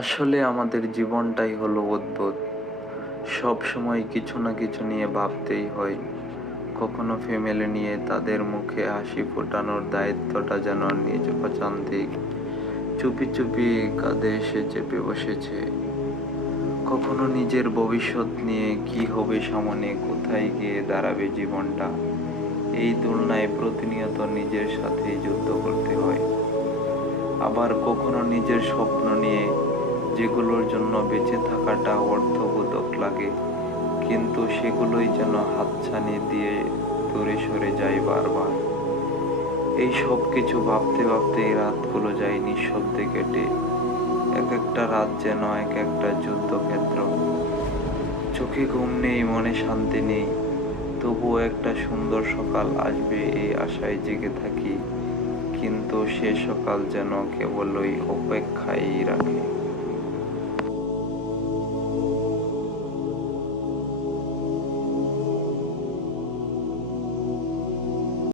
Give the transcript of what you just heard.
আসলে আমাদের জীবনটাই হলো অদ্ভুত। সব সময় কিছু না কিছু নিয়ে ভাবতেই হয়। কখনো ফ্যামিলি নিয়ে তাদের মুখে হাসি ফোটানোর দায়িত্বটা যেন নিজ অজান্তেই চুপি চুপি কাঁধে এসে চেপে বসেছে। কখনো নিজের ভবিষ্যৎ নিয়ে কি হবে সামনে, কোথায় গিয়ে দাঁড়াবে জীবনটা, এই তুলনায় প্রতিনিয়ত নিজের সাথেই যুদ্ধ করতে হয়। আবার কখনো নিজের স্বপ্ন নিয়ে, যেগুলোর জন্য বেঁচে থাকাটা অর্থবোধক লাগে, কিন্তু সেগুলোই যেন হাতছানি দিয়ে দূরে সরে যায় বারবার। এই সব কিছু ভাবতে ভাবতে এই রাতগুলো যায় নিঃশব্দে কেটে। এক একটা রাত যেন এক একটা যুদ্ধক্ষেত্র। চোখে ঘুম নেই, মনে শান্তি নেই, তবুও একটা সুন্দর সকাল আসবে এই আশায় জেগে থাকি। কিন্তু সে সকাল যেন কেবল ওই অপেক্ষাই রাখে।